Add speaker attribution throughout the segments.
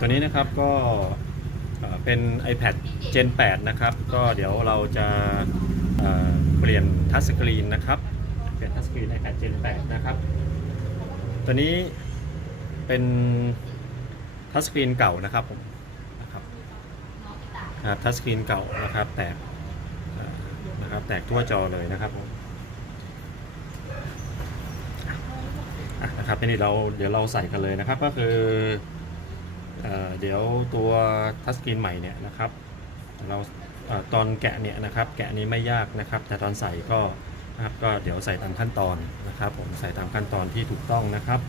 Speaker 1: ตัวนี้นะครับก็เป็น iPad Gen 8 นะครับ ก็เดี๋ยวเราจะเเปลี่ยนทัชสกรีนนะครับเปลี่ยนทัชสกรีน iPad Gen 8 นะครับ ตัวนี้เป็นทัชสกรีนเก่านะครับผมนะครับทัชสกรีนเก่านะครับแตกนะครับแตกทั่วจอเลยนะครับผมนะครับทีนี้เราเดี๋ยวเราใส่กันเลยนะครับก็คือ เเดี๋ยวตัวทัชสกรีนใหม่เนี่ยนะครับเราเอตอนแกะเนี่ยนะครับแกะนี้ไม่ยากนะครับ แต่ตอนใส่ก็นะครับก็เดี๋ยวใส่ตามขั้นตอนนะครับ ผมใส่ตามขั้นตอนที่ถูกต้องนะครับ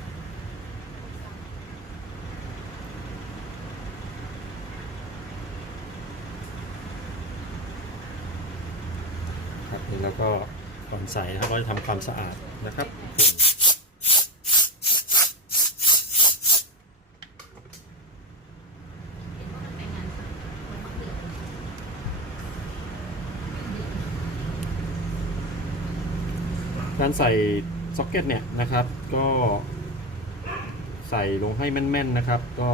Speaker 1: ครับนี่แล้วก็ก่อนใส่นะครับเราจะทำความสะอาดนะครับ การใส่ซ็อกเก็ตเนี่ยนะครับ ก็ใส่ลงให้แม่นๆนะครับ ก็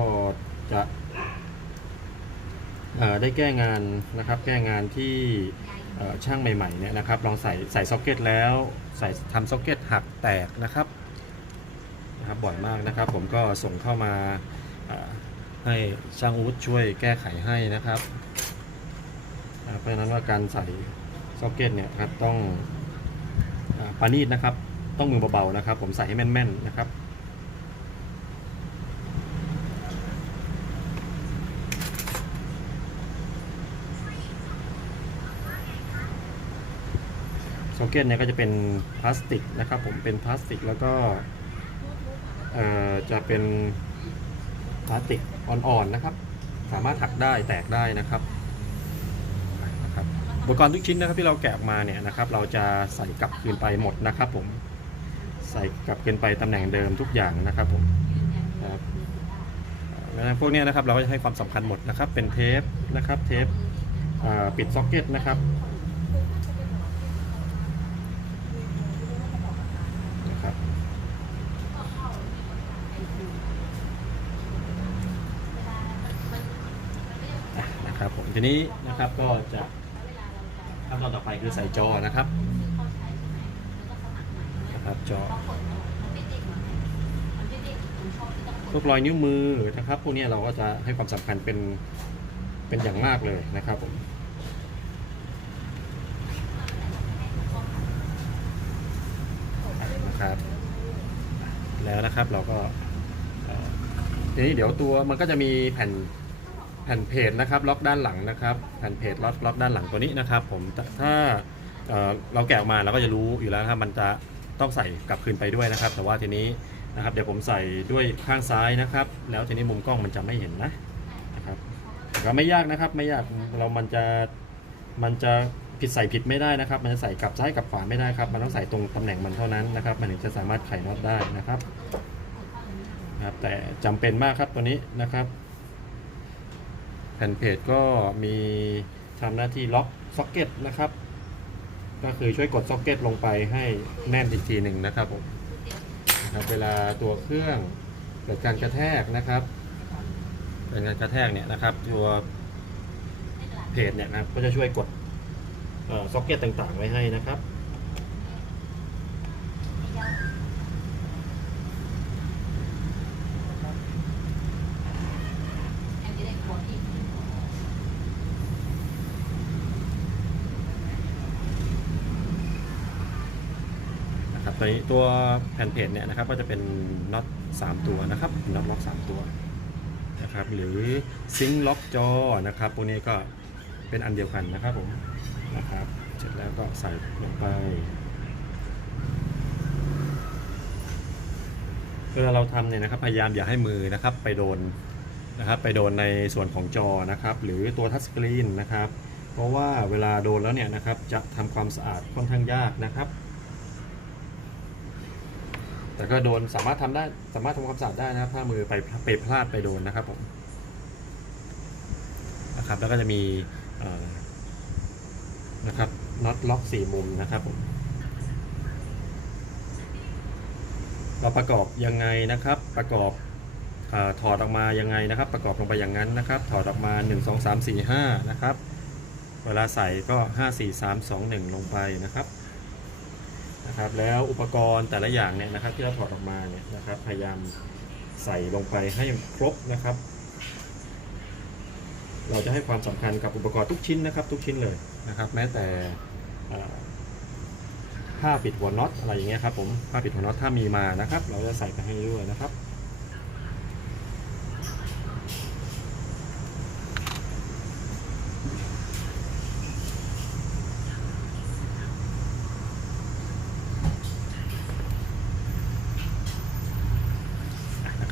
Speaker 1: จะได้แก้งานนะครับ แก้งานที่ช่างใหม่ๆเนี่ยนะครับ ลองใส่ใส่ซ็อกเก็ตแล้วใส่ทำซ็อกเก็ตหักแตกนะครับนะครับบ่อยมากนะครับ ผมก็ส่งเข้ามาให้ช่างอู๊ดช่วยแก้ไขให้นะครับ เพราะฉะนั้นว่าการใส่ซ็อกเก็ตเนี่ยครับต้อง ปานีดนะครับ ต้องมือเบาๆนะครับ ผมใส่ให้แม่นๆนะครับซ็อกเก็ตเนี่ยก็จะเป็นพลาสติกนะครับ ผมเป็นพลาสติกแล้วก็จะเป็นพลาสติกอ่อนๆนะครับ สามารถหักได้แตกได้นะครับ อุปกรณ์ทุกชิ้นนะครับที่เราแกะออกมาเนี่ยนะครับ เราจะใส่กลับคืนไปหมดนะครับ ผม ใส่กลับคืนไปตำแหน่งเดิมทุกอย่างนะครับผมครับแล้วพวกนี้นะครับเราก็จะให้ความสำคัญหมดนะครับ เป็นเทปนะครับ เทปปิดซ็อกเก็ตนะครับนะครับผมทีนี้นะครับก็จะ ขั้นตอนต่อไปคือใส่จอนะครับนะครับจอพวกรอยนิ้วมือนะครับ พวกนี้เราก็จะให้ความสำคัญเป็นเป็นอย่างมากเลยนะครับผมนะครับแล้วนะครับเราก็ทีนี้เดี๋ยวตัวมันก็จะมีแผ่น แผ่นเพจนะครับล็อกด้านหลังนะครับแผ่นเพจล็อกล็อกด้านหลังตัวนี้นะครับ ผมถ้าเอ่อเราแกะออกมาเราก็จะรู้อยู่แล้วนะครับมันจะต้องใส่กลับคืนไปด้วยนะครับ แต่ว่าทีนี้นะครับเดี๋ยวผมใส่ด้วยข้างซ้ายนะครับ แล้วทีนี้มุมกล้องมันจะไม่เห็นนะนะครับก็ไม่ยากนะครับไม่ยากเรามันจะมันจะผิดใส่ผิดไม่ได้นะครับ มันจะใส่กลับซ้ายกลับขวาไม่ได้ครับ มันต้องใส่ตรงตำแหน่งมันเท่านั้นนะครับ มันถึงจะสามารถไขน็อตได้นะครับนะครับแต่จำเป็นมากครับตัวนี้นะครับ แผ่นเพจก็มีทำหน้าที่ล็อกซ็อกเก็ตนะครับ ก็คือช่วยกดซ็อกเก็ตลงไปให้แน่นอีกทีหนึ่งนะครับผมนะครับเวลาตัวเครื่องเกิดการกระแทกนะครับเกิดการกระแทกเนี่ยนะครับ ตัวเพจเนี่ยนะครับก็จะช่วยกดซ็อกเก็ตต่างๆ ไว้ให้นะครับ ตัวนี้ตัวแผ่นเพจเนี่ยนะครับก็จะเป็นน็อต3ตัวนะครับน็อตล็อก 3 ตัวนะครับหรือซิงล็อกจอนะครับพวกนี้ก็เป็นอันเดียวกันนะครับผมนะครับเสร็จแล้วก็ใส่ลงไปเวลาเราทำเนี่ยนะครับพยายามอย่าให้มือนะครับไปโดนนะครับไปโดนในส่วนของจอนะครับหรือตัวทัชสกรีนนะครับเพราะว่าเวลาโดนแล้วเนี่ยนะครับจะทำความสะอาดค่อนข้างยากนะครับ แต่ก็โดนสามารถทำได้สามารถทำความสะอาดได้นะครับ ถ้ามือไปไปพลาดไปโดนนะครับผมนะครับแล้วก็จะมีนะครับน็อตล็อกสี่มุมนะครับผมเราประกอบยังไงนะครับ ประกอบอถอดออกมายังไงนะครับ ประกอบลงไปอย่างนั้นนะครับ ถอดออกมา 1 2 3 4 5 นะครับ เวลาใส่ก็ 5 4 3 2 1 ลงไปนะครับ นะครับแล้วอุปกรณ์แต่ละอย่างเนี่ยนะครับที่เราถอดออกมาเนี่ยนะครับพยายามใส่ลงไปให้ครบนะครับ เราจะให้ความสำคัญกับอุปกรณ์ทุกชิ้นนะครับ ทุกชิ้นเลยนะครับ แม้แต่ผ้าปิดหัวน็อตอะไรอย่างเงี้ยครับผมผ้าปิดหัวน็อตถ้ามีมานะครับ เราจะใส่ไปให้ด้วยนะครับ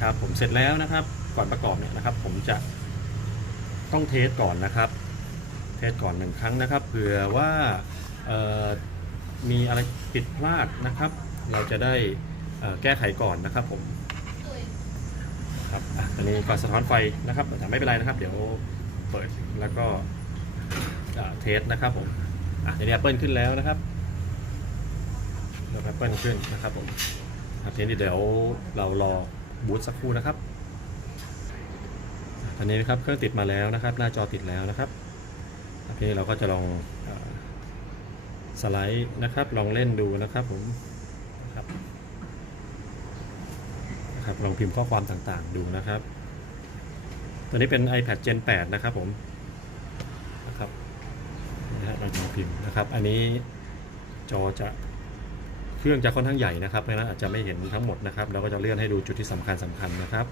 Speaker 1: นะครับ ผมเสร็จแล้วนะครับ ก่อนประกอบเนี่ยนะครับ ผมจะต้องเทสก่อนนะครับ เทสก่อนหนึ่งครั้งนะครับเผื่อว่าเอ่อมีอะไรผิดพลาดนะครับ เราจะได้แก้ไขก่อนนะครับผมครับอะตอนนี้ก่อนสะท้อนไฟนะครับแต่ไม่เป็นไรนะครับ เดี๋ยวเปิดแล้วก็เทสนะครับผมอะเดี๋ยวนี้แอปเปิลขึ้นแล้วนะครับเดี๋ยวแอปเปิลขึ้นนะครับผมอะทีนี้เดี๋ยวเรารอ บูตสักครู่นะครับตอนนี้นะครับเครื่องติดมาแล้วนะครับ หน้าจอติดแล้วนะครับทีนี้เราก็จะลองสไลด์นะครับ ลองเล่นดูนะครับผมนะครับนะครับลองพิมพ์ข้อความต่างๆ ดูนะครับ ตัวนี้เป็น iPad Gen 8 นะครับผมนะครับนะฮะลองพิมพ์นะครับ อันนี้จอจะ เครื่องจะค่อนข้างใหญ่นะครับเพราะฉะนั้นอาจจะไม่เห็นทั้งหมดนะครับเราก็จะเลื่อนให้ดูจุดที่สำคัญสำคัญนะครับ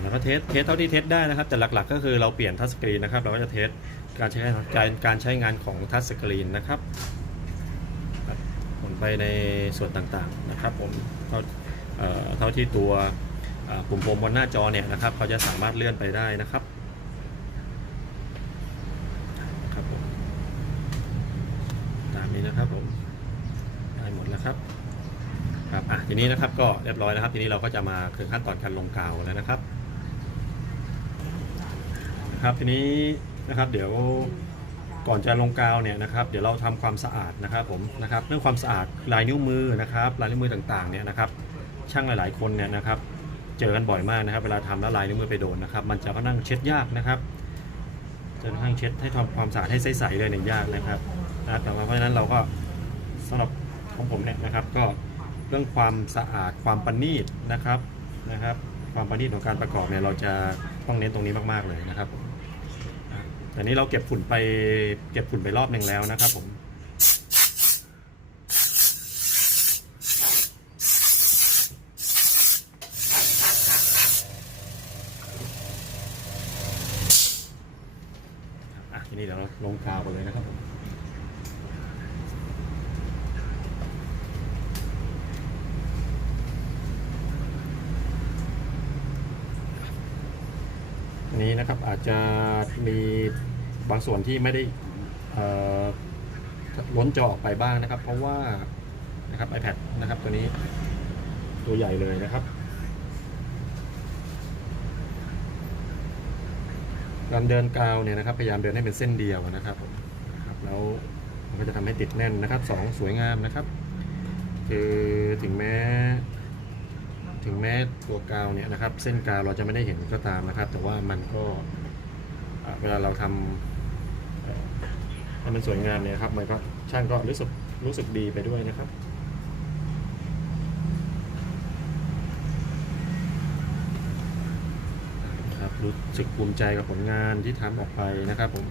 Speaker 1: แล้วก็เทสเทสเท่าที่เทสได้นะครับ แต่หลักๆ ก็คือเราเปลี่ยนทัชสกรีนนะครับเราก็จะเทสการใช้การการใช้งานของทัชสกรีนนะครับผลไปในส่วนต่างๆนะครับผมเท่าเท่าที่ตัวปุ่มโฮมบนหน้าจอเนี่ยนะครับเขาจะสามารถเลื่อนไปได้นะครับผมตามนี้นะครับผมได้หมดแล้วครับครับอะ ทีนี้นะครับก็เรียบร้อยนะครับ ทีนี้เราก็จะมาถึงขั้นตอนการลงกาวแล้วนะครับนะครับทีนี้นะครับเดี๋ยวก่อนจะลงกาวเนี่ยนะครับ เดี๋ยวเราทำความสะอาดนะครับผมนะครับเรื่องความสะอาดลายนิ้วมือนะครับลายนิ้วมือต่างๆเนี่ยนะครับ ช่างหลาย ๆ คนเนี่ยนะครับ เจอกันบ่อยมากนะครับ เวลาทำแล้วลายนิ้วมือไปโดนนะครับ มันจะก็นั่งเช็ดยากนะครับจนกระทั่งเช็ดให้ทำความสะอาดให้ใสๆเลยเนี่ยยากนะครับนะครับแต่ว่าเพราะฉะนั้นเราก็สำหรับของผมเนี่ยนะครับ ก็ เรื่องความสะอาดความประณีตนะครับนะครับ ความประณีตของการประกอบเนี่ยเราจะต้องเน้นตรงนี้มากๆเลยนะครับอะแต่นี้เราเก็บฝุ่นไปเก็บฝุ่นไปรอบหนึ่งแล้วนะครับผมอะทีนี้เดี๋ยวเราลงกาวกันเลยนะครับผม อั นะครับ อาจจะมีบางส่วนที่ไม่ได้ล้นจอออกไปบ้างนะครับ เพราะว่านะครับ iPad นะครับตัวนี้ตัวใหญ่เลยนะครับการเดินกาวเนี่ยนะครับพยายามเดินให้เป็นเส้นเดียวนะครับครับแล้วมันก็จะทำให้ติดแน่นนะครับสองสวยงามนะครับ คือถึงแม้ ถึงแม้ตัวกาวเนี่ยนะครับ เส้นกาวเราจะไม่ได้เห็นก็ตามนะครับ แต่ว่ามันก็เวลาเราทำให้มันสวยงามเนี่ยครับมันก็ช่างก็รู้สึกรู้สึกดีไปด้วยนะครับครับรู้สึกภูมิใจกับผลงานที่ทำออกไปนะครับผม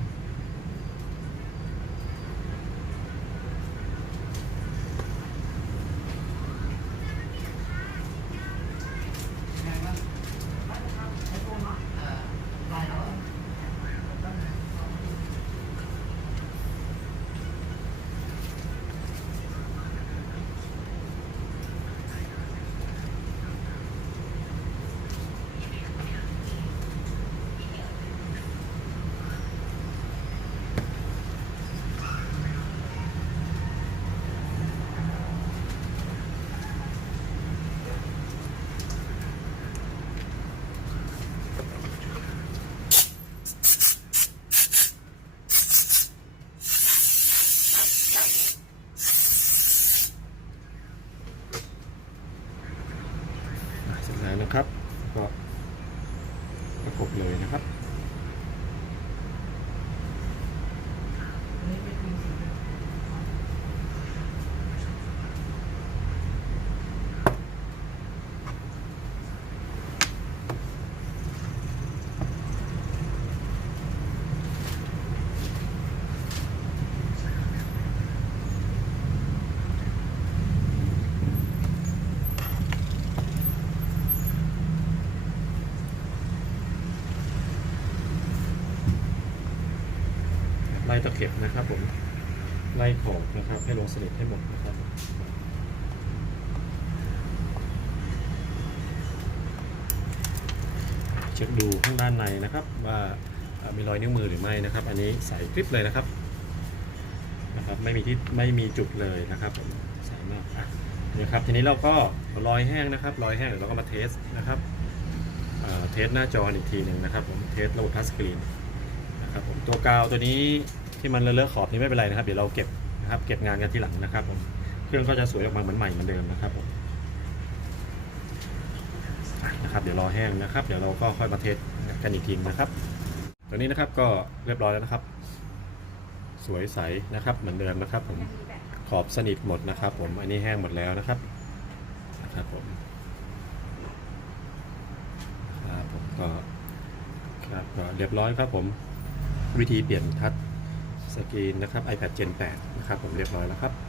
Speaker 1: ไล่ตะเข็บนะครับผมไล่ขอบนะครับให้ลงสนิทให้หมดนะครับเช็คดูข้างด้านในนะครับ ว่ามีรอยนิ้วมือหรือไม่นะครับ อันนี้ใส่คลิปเลยนะครับนะครับไม่มีที่ไม่มีจุดเลยนะครับผมใส่มากอะครับทีนี้เราก็รอยแห้งนะครับรอยแห้งเดี๋ยวเราก็มาเทสนะครับเอ่อเทสหน้าจออีกทีหนึ่งนะครับผมเทสระบบทัชสกรีนนะครับผมตัวกาวตัวนี้ ที่มันเลอะๆขอบนี้ไม่เป็นไรนะครับ เดี๋ยวเราเก็บนะครับเก็บงานกันทีหลังนะครับผมเครื่องก็จะสวยออกมาเหมือนใหม่เหมือนเดิมนะครับผมนะครับเดี๋ยวรอแห้งนะครับ เดี๋ยวเราก็ค่อยมาเทสกันอีกทีนะครับตัวนี้นะครับก็เรียบร้อยแล้วนะครับ สวยใสนะครับ เหมือนเดิมนะครับ ผมขอบสนิทหมดนะครับ ผมอันนี้แห้งหมดแล้วนะครับนะครับผมครับผมก็ครับก็เรียบร้อยครับผมวิธีเปลี่ยนทัช สกรีนนะครับ iPad Gen 8 นะครับ ผมเรียบร้อยแล้วครับ